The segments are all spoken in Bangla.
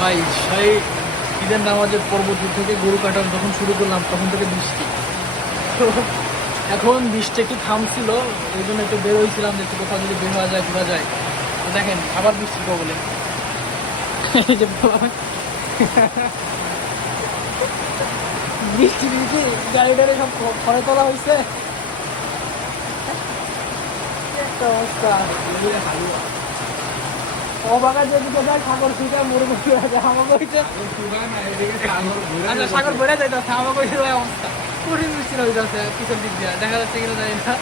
ভাই সেই ঈদের নামাজের পরবর্তী থেকে গরু কাটা যখন শুরু করলাম তখন থেকে বৃষ্টি। তো এখন বৃষ্টি একটু থামছিল, ওই জন্য একটু বের হয়েছিলাম যে একটু কোথাও যদি বের হওয়া যায় ঘোরা যায়। তো দেখেন আবার বৃষ্টি বলে এই যে বৃষ্টি বৃষ্টি গাড়ি টাড়ি সব ঘরে তোলা হয়েছে। কি একটা অবস্থা। অবাকা যেদিকে যায় সাগর থেকে মরুভূমি হয়ে যায় আমাকে হইতে। আচ্ছা সাগর বেড়ে যাইতেছে আমাকে হইতে অবস্থা কঠিন বৃষ্টি হইতেছে পিছন দিক দিয়ে দেখা যাচ্ছে কিনা জানি না।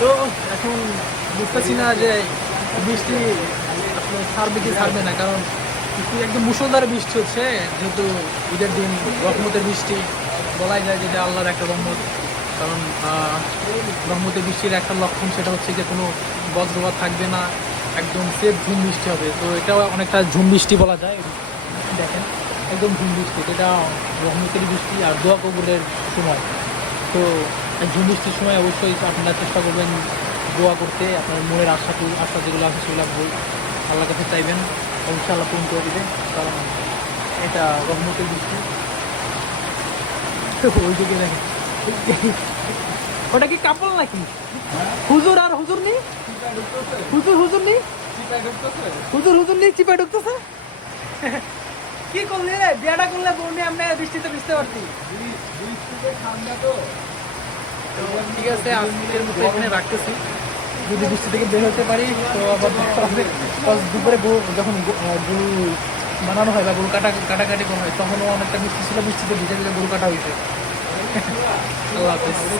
তো এখন বুঝতেছি না যে বৃষ্টি আপনার ছাড়বে কি ছাড়বে না, কারণ একদম মুষলধারে বৃষ্টি হচ্ছে, যেহেতু ঈদের দিন রহমতের বৃষ্টি বলাই যায় যেটা আল্লাহর একটা রহমত। কারণ রহমতের বৃষ্টির একটা লক্ষণ সেটা হচ্ছে যে কোনো বজ্রপাত থাকবে না, একদম সেফ ঝুম বৃষ্টি হবে। তো এটাও অনেকটা ঝুম বৃষ্টি বলা যায়। দেখেন একদম ঝুম বৃষ্টি, এটা রহমতের বৃষ্টি আর দোয়া কবুলের সময়। তো ঝুম বৃষ্টির সময় অবশ্যই আপনারা চেষ্টা করবেন দোয়া করতে, আপনার মনের আশা যেগুলো আছে সেগুলো আল্লাহর কাছে চাইবেন, অবশ্যই আল্লাহ পূরণ করে দেবে। কারণ এটা রহমতের বৃষ্টি। ওই দিকে দেখেন ওটা কি কাপড় নাকি? হুজুর আর হুজুর নেই, হুজুর হুজুর নেই, হুজুর হুজুর নেই, চিপা ঢুকতেছে। কি করলি রে, বিয়াটা করলে বউনি আমরা বৃষ্টিতে ভিজতে পারছি। ঠিক আছে, আজকের মতো এখানে রাখতেছি। যদি বৃষ্টি থেকে বের হতে পারি তো আবার দেখা হবে দুপুরে যখন গরু বানানো হয় বা গরু কাটাকাটি করা হয় তখনও অনেকটা বৃষ্টি ছিল, বৃষ্টিতে ভিজে ভিজে গরু কাটা হয়েছে। আল্লাহ হাফেজ।